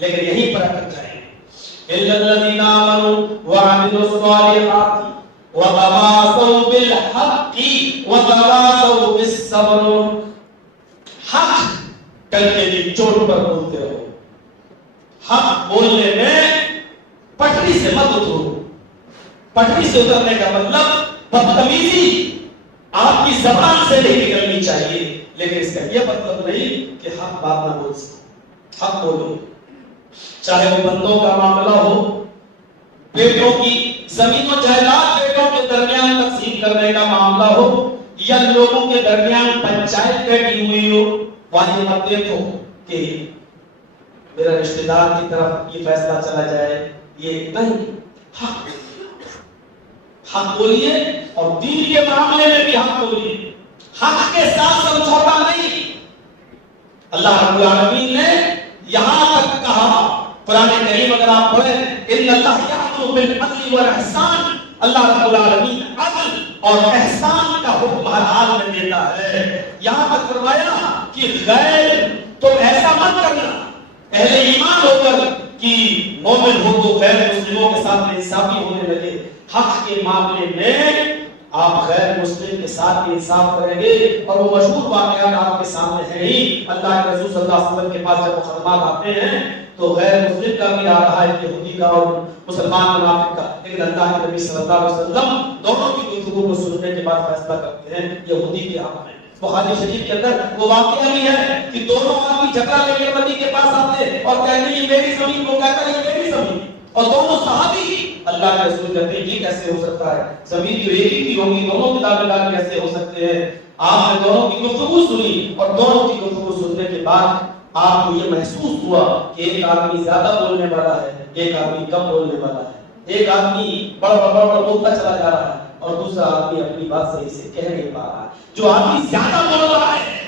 لیکن یہیں پر اٹک جائیں گے. الا الذين امنوا وعملوا الصالحات وتواصوا بالحق وتواصوا بالصبر. حق کل کے لیے چوٹ پر بولتے رہو. حق بولنے میں پٹری سے مت اترو. پٹری سے اترنے کا مطلب بدتمیزی آپ کی زبان سے نہیں نکلنی چاہیے، لیکن اس کا یہ مطلب نہیں کہ حق بات نہ بول سکتے. حق بولو، چاہے وہ بندوں کا معاملہ ہو، بیٹوں کی زمین و جائیداد بیٹوں کے درمیان تقسیم کرنے کا معاملہ ہو، یا لوگوں کے درمیان پنچایت بیٹھی ہوئی ہو. وہاں یہ مت دیکھو کہ میرا رشتہ دار کی طرف یہ فیصلہ چلا جائے، یہ نہیں. حق حق بولیے، اور دین کے معاملے میں بھی حق بولیے. حق کے ساتھ سمجھوتا نہیں. اللہ رب العالمین نے یہاں تک کہا، قرآن کریم اگر آپ پڑھیں، ان اللہ یأمر بالعدل والاحسان، اللہ رب العالمین عدل اور احسان کا حکم ہر حال میں دیتا ہے. یہاں تک فرمایا کہ غیر تم ایسا مت کرنا اہل ایمان ہو کر کہ مومن ہو تو غیر مسلموں کے ساتھ انصافی ہونے لگے. حق کے معاملے میں آپ غیر مسلم کے ساتھ انصاف کریں گے، اور وہ مشہور واقعات آپ کے سامنے ہیں ہی. اللہ کے رسول صلی اللہ علیہ وسلم کے پاس جب مقدمات آتے ہیں تو غیر مسلم کا بھی آ رہا ہے، یہودی کا اور مسلمان منافق کا، لیکن اللہ کے نبی صلی اللہ علیہ وسلم دونوں کی گفتگو کو سننے کے بعد فیصلہ کرتے ہیں یہودی کے حق میں. بخاری شریف کے اندر وہ واقعہ بھی ہے کہ دونوں آدمی جھگڑا لے کے نبی کے پاس آتے اور کہتے ہیں یہ میری زمین، وہ کہتا ہے یہ میری زمین، اور دونوں صحابی. اللہ کے رسول کہتے ہیں یہ کیسے ہو سکتا ہے، زمین جو ایک ہی کی ہوگی، دونوں کے دعویدار کیسے ہو سکتے ہیں. آپ نے دونوں کی گفتگو سنی، اور دونوں کی گفتگو سننے کے بعد آپ کو یہ محسوس ہوا کہ ایک آدمی زیادہ بولنے والا ہے، ایک آدمی کم بولنے والا ہے. ایک آدمی بڑا بولتا چلا جا رہا ہے، اور دوسرا آدمی اپنی بات صحیح سے کہہ نہیں پا رہا ہے. جو آدمی زیادہ بول رہا ہے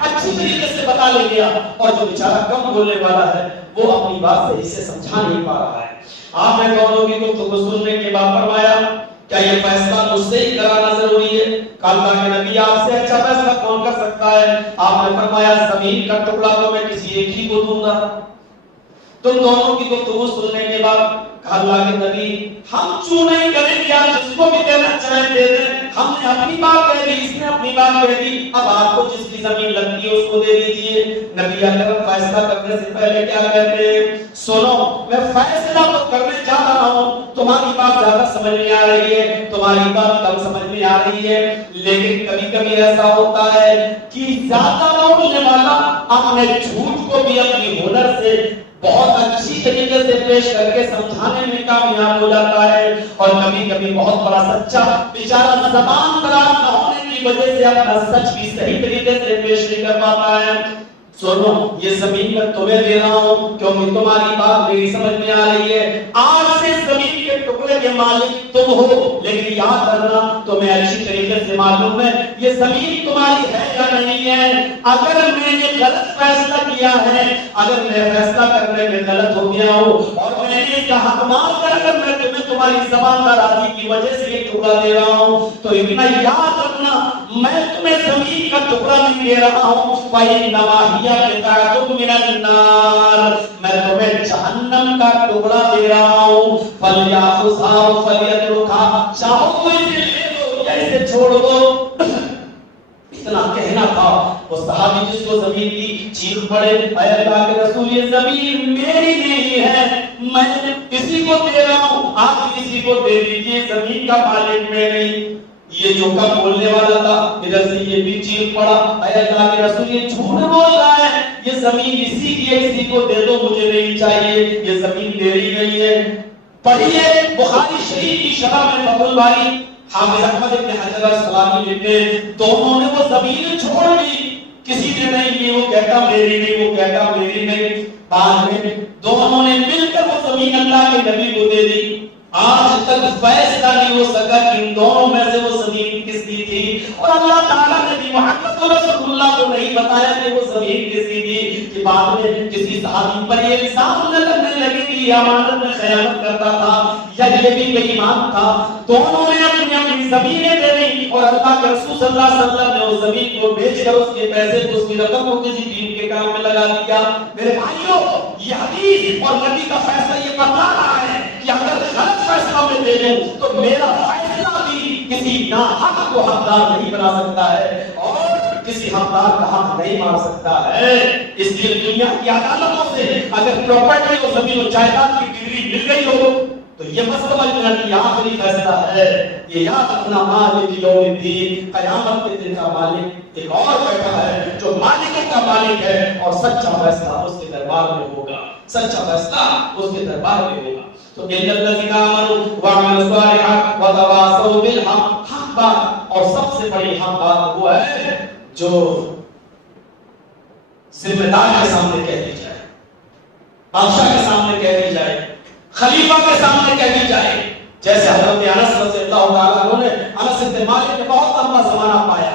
اچھی طریقے سے بتا لے گیا، اور جو بیچارہ کم بولنے والا ہے وہ اپنی بات صحیح سے سمجھا نہیں پا رہا ہے. آپ نے دونوں کی گفتگو سننے کے بعد فرمایا کیا یہ فیصلہ مجھ سے ہی کرانا ضروری ہے؟ کہا کہ نبی آپ سے اچھا فیصلہ کون کر سکتا ہے؟ آپ نے فرمایا زمین کا ٹکڑا تو میں کسی ایک ہی کو دوں گا. تم دونوں کی گفتگو سننے کے بعد کہا اللہ کے نبی ہم چوں نہیں کریں گے، آپ جس کو بھی دینا چاہیں دے دیں. ہم نے اپنی بات کہہ دی، اس نے اپنی بات کہہ دی، اب آپ کو جس کی زمین لگتی ہے اس کو دے دیجئے. نبی اکرم فیصلہ کرنے سے پہلے کیا کہتے ہیں؟ سنو میں فیصلہ تو کرنے جا رہا ہوں، تمہاری بات زیادہ سمجھ میں آ رہی ہے، تمہاری بات کم سمجھ میں آ رہی ہے، لیکن کبھی کبھی ایسا ہوتا ہے کہ زیادہ بولنے والا اپنے جھوٹ کو بھی اپنی ہنر سے بہت اچھی طریقے سے پیش کر کے سمجھانے میں کامیاب ہو جاتا ہے، اور کبھی کبھی بہت بڑا سچا بیچارہ زبان دراز نہ ہونے کی وجہ سے اپنا سچ بھی صحیح طریقے سے پیش نہیں کر پاتا ہے. سنو یہ زمین میں تمہیں دے رہا ہوں کیونکہ تمہاری بات میری سمجھ میں آ رہی ہے. آج سے زمین کے ٹکڑے کے مالک تم ہو، لیکن یاد رکھنا تمہیں اچھی طریقے سے معلوم ہے یہ زمین تمہاری ہے یا نہیں ہے. اگر میں نے غلط فیصلہ کیا ہے، اگر میں فیصلہ کرنے میں غلط ہو گیا ہوں اور میں نے اس کا حق مان کر اگر میں تمہیں تمہاری زبان دارازی کی وجہ سے یہ ٹکڑا دے رہا ہوں تو اتنا یاد رکھنا میں تمہیں زمین کا ٹکڑا نہیں دے رہا ہوں، فَإِنَّمَا هِيَ قِطْعَةٌ مِنَ النَّارِ، میں تمہیں جہنم کا ٹکڑا دے رہا ہوں. فَلْيَأْخُذْهَا فَلْيَتْرُكْهَا، چاہو تو اسے لے لو یا اسے چھوڑ دو. اتنا کہنا تھا. وہ صحابی جس کو زمین کی چیخ پڑے، اے اللہ کے رسول یہ زمین میری نہیں ہے، میں کسی کو دے رہا ہوں، آپ کسی کو دے دیجئے، زمین کا مالک میں نہیں. یہ جو کم بولنے والا تھا ادھر سے یہ بھی چیخ پڑا، اے اللہ کے رسول یہ جھوٹ بول رہا ہے، یہ زمین اسی کی ہے، کسی کو دے دو، مجھے نہیں چاہیے، یہ زمین میری نہیں ہے. پڑھیے بخاری شریف کی شرح میں فتح الباری حافظ احمد ابن حجر الاسقلانی لکھتے ہیں دونوں نے وہ زمین چھوڑ دی، کسی نے نہیں کی، وہ کہتا میری نہیں، وہ کہتا میری نہیں. بعد میں دونوں نے مل کر وہ زمین اللہ کے نبی کو دے دی. آج تک فیصلہ نہیں ہو سکا کہ ان دونوں میں سے وہ زمین کس کی تھی، اور اللہ تعالیٰ نے بھی محمد رسول اللہ کو نہیں بتایا کہ وہ زمین کس کی تھی. کہ بعد میں کسی صحابی پر یہ الزام نہ لگنے لگے کہ یہ امانت میں خیانت کرتا تھا یا یہ بھی بے ایمان تھا. دونوں نے اپنی اپنی زمینیں دے دی اور اللہ کے رسول صلی اللہ علیہ وسلم نے اس زمین کو بیچ کر اس کے پیسے کو اس کی رقم کو کسی دین کے کام میں لگا دیا. میرے بھائیوں یہ حدیث اور نبی کا فیصلہ یہ بتا رہا ہے کہ اگر غلط فیصلہ میں دے دوں تو میرا فیصلہ بھی کسی ناحق کو حقدار نہیں بنا سکتا ہے اور کسی حقدار کا حق نہیں مار سکتا ہے. اس لیے دنیا کی عدالتوں سے اگر پراپرٹی اور زمین و جائیداد کی ڈگری مل گئی ہو تو یہ مسئلہ جنت کی آخری فیصلہ ہے. یہ یاد رکھنا مالک یوم الدین قیامت کے دن کا مالک ایک اور بیٹھا ہے جو مالکوں کا مالک ہے اور سچا فیصلہ اس کے دربار میں ہوگا. سچا فیصلہ اس کے دربار میں ہوگا. تو ان الذین آمنوا وعملوا الصالحات وتواصوا بالحق حق بات اور سب سے بڑی حق بات وہ ہے جو ذمہ دار کے سامنے کہہ دی جائے, بادشاہ کے سامنے کہہ دی جائے, خلیفہ کے سامنے کہہ دی جائے. جیسے حضرت انس رضی اللہ تعالیٰ عنہ نے انس بن مالک نے بہت لمبا زمانہ پایا,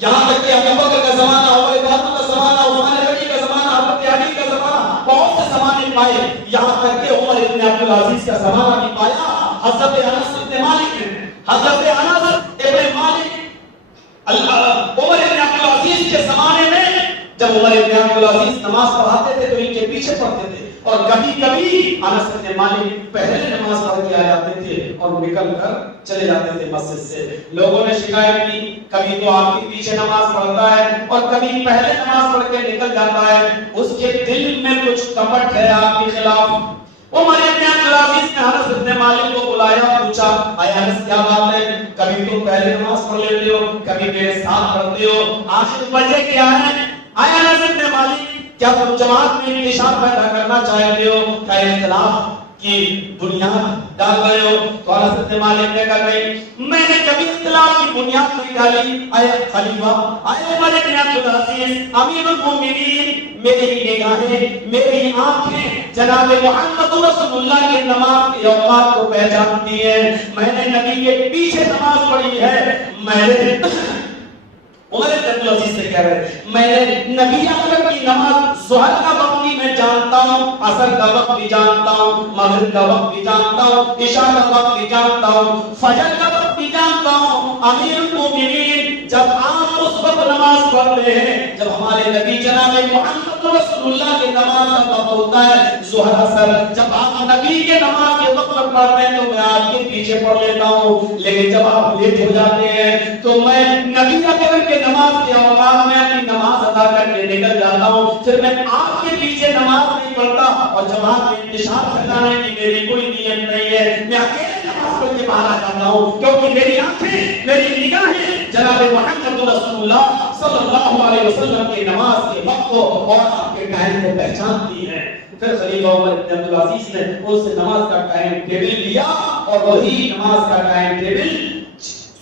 یہاں تک کہ ابو بکر کا زمانہ, عمر بن خطاب کا زمانہ, عثمان غنی کا زمانہ, حضرت علی کا زمانہ, بہت سے زمانے پائے, یہاں تک کہ عمر بن عبد العزیز کا زمانہ بھی پایا. حضرت انس بن مالک نے, حضرت انس بن مالک عمر بن عبد العزیز کے زمانے میں جب عمر بن عبد العزیز نماز پڑھاتے تھے تو ان کے پیچھے پڑھتے تھے اور کبھی کبھی انس بن مالک پہلے نماز پڑھ کے آ جاتے تھے اور نکل کر چلے جاتے تھے مسجد سے. لوگوں نے شکایت کی کبھی تو آپ کے پیچھے نماز پڑھتا ہے اور کبھی پہلے نماز پڑھ کے نکل جاتا ہے, اس کے دل میں کچھ کپٹ ہے آپ کے خلاف. عمر بن عبد العزیز نے انس بن مالک کو بلایا, پوچھا اے انس کیا بات ہے, کبھی تم پہلے نماز پڑھ لیتے ہو کبھی میرے ساتھ پڑھتے ہو, آخر وجہ کیا ہے؟ اے انس بن مالک کیا تم جماعت میں انتشار پیدا کرنا چاہتے ہو, کیا اختلاف کی بنیاد ڈال رہے ہو؟ تو انس بن مالک نے کہا نہیں میں نے کبھی اختلاف کی بنیاد نہیں ڈالی. اے خلیفہ, اے عمر بن عبد العزیز, امیر المومنین, میری نگاہیں میری آنکھیں جناب محمد رسول اللہ کے نماز کے اوقات کو پہچانتی ہیں. میں نے نبی کے پیچھے نماز پڑھی ہے, میں نے عمر بن عبد العزیز سے کہہ رہے میں نے نبی اکرم کی نماز ظہر کا وقت بھی میں جانتا ہوں, عصر کا وقت بھی جانتا ہوں, مغرب کا وقت بھی جانتا ہوں, عشاء کا وقت بھی جانتا ہوں, فجر کا وقت بھی جانتا ہوں. امیر المومنین جب آپ اس وقت نماز پڑھتے ہیں جب ہمارے نبی جناب محمد رسول اللہ کے نماز کا وقت ہوتا ہے ظہر عصر, جب آپ نبی کے نماز کے وقت پر پڑھتے ہیں تو میں آپ کے پیچھے پڑھ لیتا ہوں, لیکن جب آپ لیٹ ہو جاتے ہیں تو میں نبی اکرم کے نماز کے اوقات میں اپنی نماز ادا کر کے نکل جاتا ہوں, پھر میں آپ کے پیچھے نماز نہیں پڑھتا اور جماعت میں انتشار پھیلانے کی میری کوئی نیت نہیں ہے. میں اکیلے نماز پڑھ کے باہر آ جاتا ہوں کیونکہ میری آنکھیں میری نگاہیں جناب محمد رسول اللہ صلی اللہ علیہ وسلم کی نماز کے وقت کو اور آپ کے ٹائم کو پہچانتی ہیں. پھر خلیفہ عمر بن عبد العزیز نے اس سے نماز کا ٹائم ٹیبل لیا اور وہی نماز کا ٹائم ٹیبل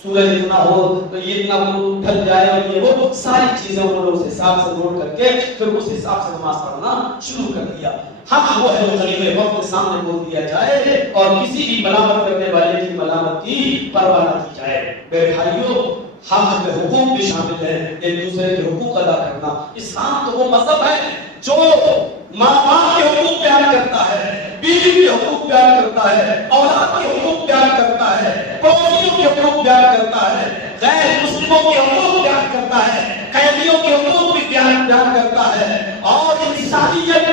سورج اتنا ہو تو یہ اتنا ڈھل جائے اور یہ وہ ساری چیزیں انہوں نے اس حساب سے نوٹ کر کے پھر اس حساب سے نماز پڑھنا شروع کر دیا. حق وہ ہے خلیفہ وقت کے سامنے بول دیا جائے اور کسی بھی ملامت کرنے والے کی ملامت کی پرواہ نہ کی جائے. میرے بھائیوں حق میں حقوق بھی شامل ہے, ایک دوسرے کے حقوق ادا کرنا. اسلام تو وہ مذہب ہے جو ماں باپ کے حقوق بیان کرتا ہے, بیوی کے حقوق بیان کرتا ہے, اولاد کے حقوق بیان کرتا ہے, پڑوسیوں کے حقوق بیان کرتا ہے, غیر مسلموں کے حقوق بیان کرتا ہے, قیدیوں کے حقوق بھی بیان کرتا ہے اور انسانیت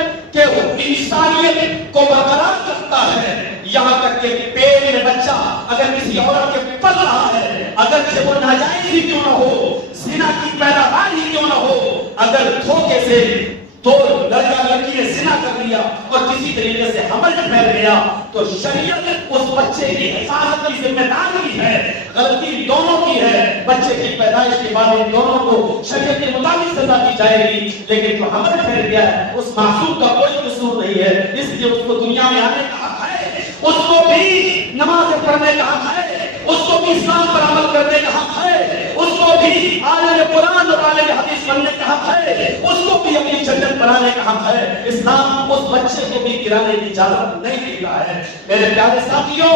کو برقرار رکھتا ہے. یہاں تک کہ پیٹ میں بچہ اگر کسی عورت کے پل رہا ہے, اگر وہ ناجائز ہی کیوں نہ ہو, زنا کی پیداوار ہی کیوں نہ ہو, اگر دھوکے سے تو لڑکا لڑکی نے زنا کر لیا اور کسی طریقے سے حمل پھیل گیا تو شریعت اس بچے کی حفاظت کی ذمہ داری ہے. غلطی دونوں کی ہے, بچے کی پیدائش کے بعد ان دونوں کو شریعت کے مطابق سزا دی جائے گی, لیکن جو حمل پھیل گیا ہے اس معصوم کا کوئی قصور نہیں ہے, اس لیے اس کو دنیا میں آنے کا حق ہے, اس کو بھی نماز پڑھنے کا حق ہے, اس کو بھی اسلام پر عمل کرنے کا حق ہے, اس کو بھی عالم قرآن اور عالم حدیث بننے کا حق ہے, اس کو بھی اپنی جنت بنانے کا حق ہے. اسلام اس بچے کو بھی گرانے کی اجازت نہیں دیتا ہے. میرے پیارے ساتھیوں,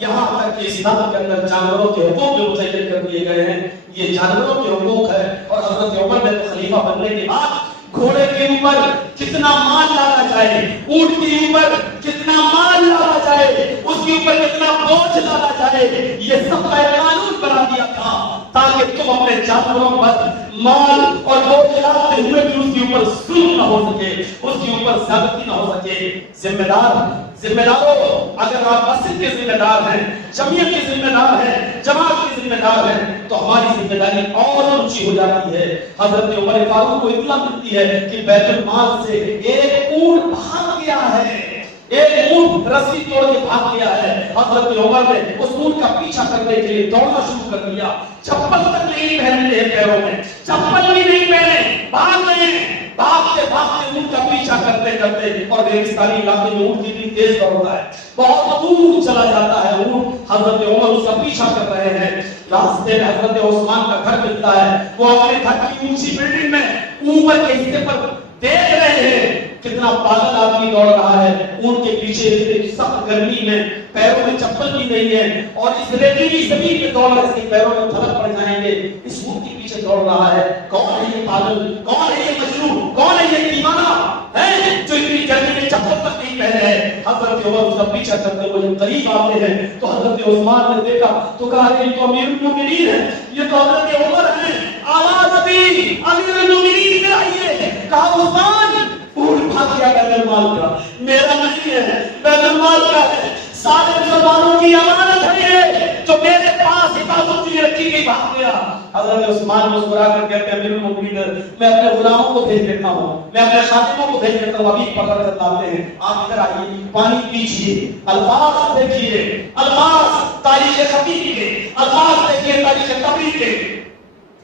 یہاں تک کہ اسلام کے اندر جانوروں کے حقوق بھی متعین کر دیے گئے ہیں. یہ جانوروں کے حقوق ہے اور حضرت عمر نے خلیفہ بننے کے بعد گھوڑے کے اوپر کتنا مال لانا چاہے, اونٹ کے اوپر کتنا مال لانا چاہے, اس کے اوپر کتنا بوجھ لانا چاہے, یہ سب کا قانون دیا تھا تاکہ تم اپنے جانوروں پر مال اور لوگ لاتے ہوئے بھی اس کے اوپر ظلم نہ ہو سکے، اس کے اوپر زیادتی نہ ہو سکے۔ ذمہ داروں، اگر آپ مسجد کے ذمہ دار ہیں، جمعیت کے ذمہ دار ہیں، جماعت کے ذمہ دار ہیں، تو ہماری ذمہ داری اور اونچی ہو جاتی ہے۔ حضرت عمر فاروق کو اطلاع ملتی ہے کہ بیت المال سے ایک اونٹ بھاگ گیا ہے، ایک اونٹ رسی توڑ کے بھاگ گیا ہے۔ حضرت عمر نے اس اونٹ کا پیچھا کرنے کے لیے دوڑنا شروع کر دیا، چپل تک نہیں پہنتے ہیں پیروں میں، چپل بھی نہیں پہنے، بھاگ رہے ہیں، بھاگتے بھاگتے اونٹ کا پیچھا کرتے کرتے، اور ریگستانی علاقے میں اونٹ کتنی تیز دوڑتا ہے، بہت دور چلا جاتا ہے اونٹ۔ حضرت عمر اس کا پیچھا کر رہے ہیں، راستے میں حضرت عثمان کا گھر ملتا ہے، وہ اپنے گھر کی اونچی بلڈنگ میں اوپر کے حصے پر دیکھ رہے ہیں کتنا پاگل آدمی دوڑ رہا ہے، اونٹ کے پیچھے اتنی سخت گرمی میں، پیروں میں چپل بھی نہیں ہے، اور اس ریتیلی زمین پہ دوڑ رہا ہے، اس کے پیروں میں تھلک پڑ جائیں گے، اس اونٹ کے پیچھے دوڑ رہا ہے۔ کون ہے یہ پاگل؟ کون ہے یہ مجنون؟ کون ہے یہ دیوانہ ہے جو اتنی گرمی میں چپل تک نہیں پہنے ہے؟ حضرت عمر اس کا پیچھا کرتے ہوئے جب قریب آتے ہیں تو حضرت عثمان نے دیکھا تو کہا یہ تو امیر المومنین ہے، یہ تو حضرت عمر ہے، آواز ابھی امیر المومنین میں آئیے۔ کہا عثمان، اونٹ بھاگ گیا بیت المال کا، میرا نہیں ہے، بیت المال کا ہے، سارے مسلمانوں کی امانت ہے یہ، جو میرے پاس حفاظت کے لیے رکھی گئی، بھاگ گیا۔ حضرت عثمان مسکرا کر کہتے ہیں امیر المومنین، میں اپنے غلاموں کو بھیج دیتا ہوں، میں اپنے خادموں کو بھیج دیتا ہوں، ابھی پکڑ کر لاتے ہیں، آپ ادھر آئیے، پانی پیجیے۔ الفاظ دیکھیے، الفاظ تاریخ خطیب کے، الفاظ دیکھیے تاریخ طبری کے،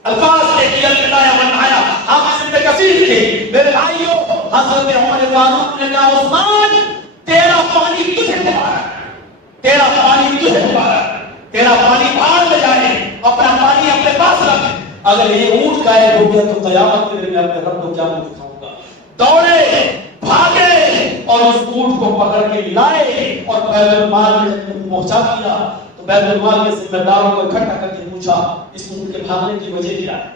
الفاظ دیکھیے البدایہ والنہایہ حافظ ابن کثیر کے۔ میرے بھائیوں، حضرت عمر فاروق نے کہا عثمان، تیرا پانی تجھے مبارک، تیرا پانی تجھے مبارک، تیرا پانی باہر لے جائے، اپنا پانی اپنے پاس رکھ، اگر یہ اونٹ غائب ہو گیا تو قیامت کے دن میں اپنے رب کو کیا منہ دکھاؤں گا۔ دوڑے، بھاگے، اور اس اونٹ کو پکڑ کے لائے اور بیت المال میں پہنچا دیا۔ تو بیت المال کے ذمہ داروں کو اکٹھا کر کے پوچھا اس اونٹ کے بھاگنے کی وجہ کیا ہے؟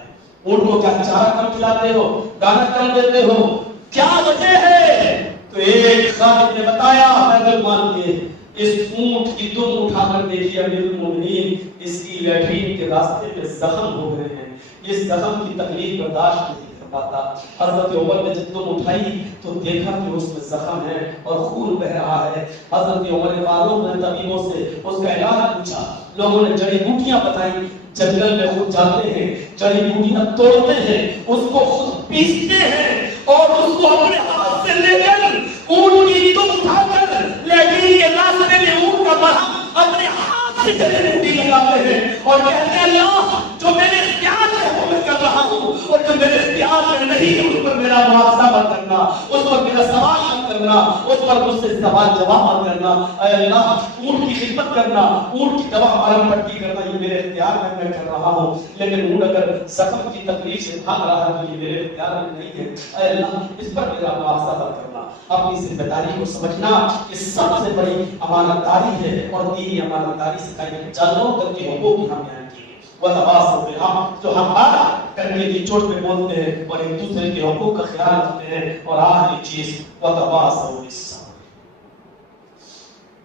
اونٹ کو کیا چارہ کم کھلاتے ہو، دانا کم دیتے ہو، کیا وجہ ہے؟ تو ایک خادم نے بتایا بیت المال کے، اس اونٹ کی تم اٹھا کر دیکھیے امیر المومنین، اس کی لیٹرین کے راستے میں زخم ہو گئے ہیں، اس زخم کی تکلیف برداشت نہیں کر پاتا۔ حضرت عمر نے جب تم اٹھائی تو دیکھا کہ اس میں زخم ہے اور خون بہ رہا ہے۔ حضرت عمر فاروق نے طبیبوں سے اس کا علاج پوچھا، لوگوں نے جڑی بوٹیاں بتائی، جنگل میں خود جاتے ہیں، جڑی بوٹیاں توڑتے ہیں، اس کو خود پیستے ہیں اور اس کو اپنے ہاتھ سے لے کر اونٹ کی دم اٹھا کر لیٹرین کے راستے میں اونٹ کا مرہم اپنے ہاتھ سے جڑی بوٹی لگاتے ہیں اور کہتے ہیں اللہ جو میرے اختیار میں ہے وہ میں کر رہا ہوں، اور جو میرے اختیار میں نہیں ہے اس پر میرا معاوضہ مت کرنا، اس پر میرا سوال مت کرنا، اس پر مجھ سے سوال جواب مت کرنا۔ اے اللہ، اونٹ کی خدمت کرنا، اونٹ کی دوا مرہم پٹی کرنا یہ میرے اختیار میں کر رہا ہوں، لیکن اونٹ اگر زخم کی تکلیف سے بھاگ رہا ہے تو یہ میرے اختیار میں نہیں ہے۔ اے اللہ، اس پر میرا معاوضہ مت کرنا۔ اپنی ذمہ داری کو سمجھنا یہ سب سے بڑی امانت داری ہے، اور دینی امانت داری سکھائی جانوروں کے حقوق کی ہم بیان کی ہے۔ وتواصوا بالحق، جو ہم بات کرنے کی چوٹ پہ بولتے ہیں اور ایک دوسرے کے حقوق کا خیال رکھتے ہیں، اور آخری چیز وتواصوا بالصبر،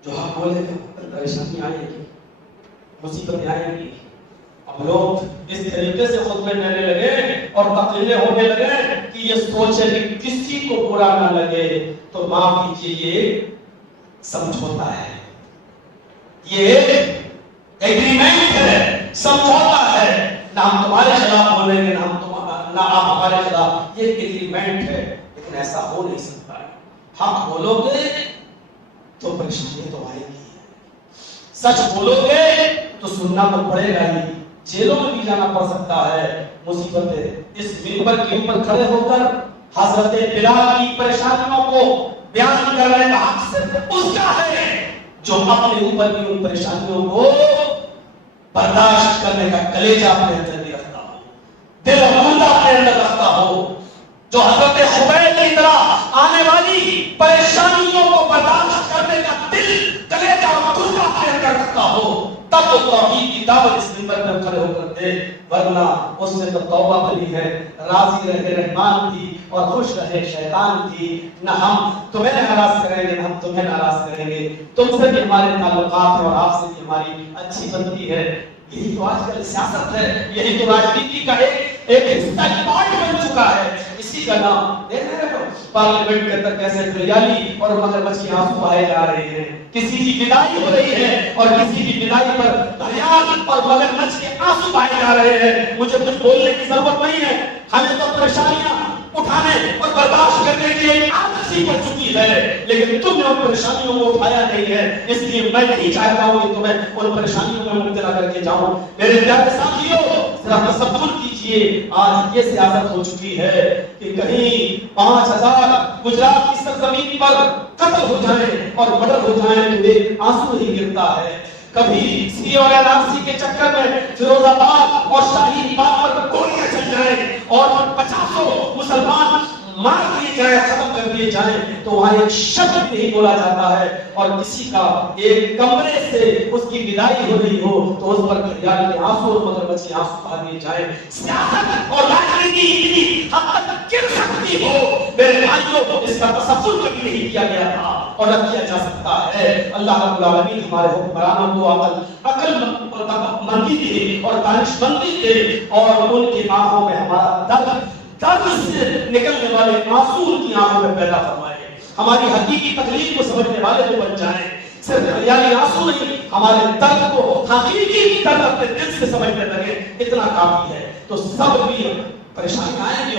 جو ہم بولے پریشانی آئے گی، مصیبتیں آئیں گی، اب لوگ اس طریقے سے خطبے دینے لگے اور تقریریں ہونے لگے کہ یہ سوچے کہ کسی کو برا نہ لگے تو معاف کیجیے، یہ سمجھوتا ہے، یہ ایگریمنٹ ہے، سمجھوتا ہے، نہ ہم تمہارے خلاف بولیں گے نہ آپ ہمارے خلاف، یہ ایگریمنٹ ہے، لیکن ایسا ہو نہیں سکتا ہے۔ حق بولو گے تو پریشانی تو آئے گی، سچ بولو گے تو سننا تو پڑے گا ہی، جیلوں میں بھی جانا پڑ سکتا ہے، مصیبتیں۔ اس منبر کے اوپر کھڑے ہو کر حضرت بلال کی پریشانیوں کو بیان کرنے کا حق صرف اس کا ہے جو اپنے اوپر کی ان پریشانیوں کو برداشت کرنے کا کلیجہ اپنے اندر بھی رکھتا ہو، دل و مندہ اپنے اندر رکھتا ہو، جو حضرت خبیب کی طرح آنے والی پریشانیوں کو برداشت کرنے کا دل، کلیجہ اور گردہ اپنے اندر رکھتا ہو، تب وہ توحید کی دعوت اس منبر پر کھڑے ہو کر دے، ورنہ اس سے تو توبہ بھری ہے، راضی رہے رحمان تھی اور خوش رہے شیطان تھی، نہ ہم تمہیں ناراض کریں گے نہ ہم تمہیں ناراض کریں گے، تم سے بھی ہمارے تعلقات ہیں اور آپ سے بھی ہماری اچھی بنتی ہے، یہی تو آج کل سیاست ہے، یہی تو راجنیتی کا ایک حصہ پارٹ بن چکا ہے. اسی کا نام دیکھ رہے ہو پارلیمنٹ کے اندر کیسے ہریالی اور مگرمچھ کے آنسو بہائے جا رہے ہیں. کسی کی بدائی ہو رہی ہے اور کسی کی بدائی پر ہریالی اور مگرمچھ کے آنسو بہائے جا رہے ہیں. مجھے کچھ بولنے کی ضرورت نہیں ہے، ہمیں تو پریشانیاں اٹھانے اور برداشت کرنے کی ایک عادت سی پڑ چکی ہے، لیکن تم نے ان پریشانیوں کو اٹھایا نہیں ہے. اس لیے میں نہیں چاہتا ہوں کہ تمہیں ان پریشانیوں میں مبتلا کر کے جاؤں. میرے پیارے ساتھیوں، ذرا تصور کیجئے آج یہ سیاست ہو چکی ہے کہ کہیں 5000 گجرات کی سرزمین پر قتل ہو جائیں اور مرڈر ہو جائیں تو ایک آنسو نہیں گرتا ہے. کبھی سی اور ایل آر سی کے چکر میں فیروز آباد اور شاہین باغ پر گولیاں چل جائیں اور 50 مسلمان مار دیے جائیں، ختم کر دیے جائیں تو وہاں ایک شبد نہیں بولا جاتا ہے. اور کسی کا ایک کمرے سے اس کی بدائی ہو رہی ہو تو اس پر ہریالی کے آنسو اور مگرمچھ کے آنسو بہا دیے جائیں. سیاست اور راجنیتی اتنی حد تک گر سکتی ہو میرے بھائیوں، اس کا تصور کبھی نہیں کیا گیا تھا اور نہ کیا جا سکتا ہے. اللہ رب العالمین ہمارے حکمرانوں کو عقل مندی دے اور دانش مندی دے اور ان کی آنکھوں میں ہمارا درد سے نکلنے والے آنسو کی آنکھوں میں پیدا فرمائے. ہماری حقیقی تکلیف کو سمجھنے والے جو بن جائیں. صرف ہریالی آنسو نہیں، ہمارے درد کو حقیقی درد اپنے دل سے سمجھنے لگے، اتنا کافی ہے. تو سب بھی پریشانیاں آئیں گی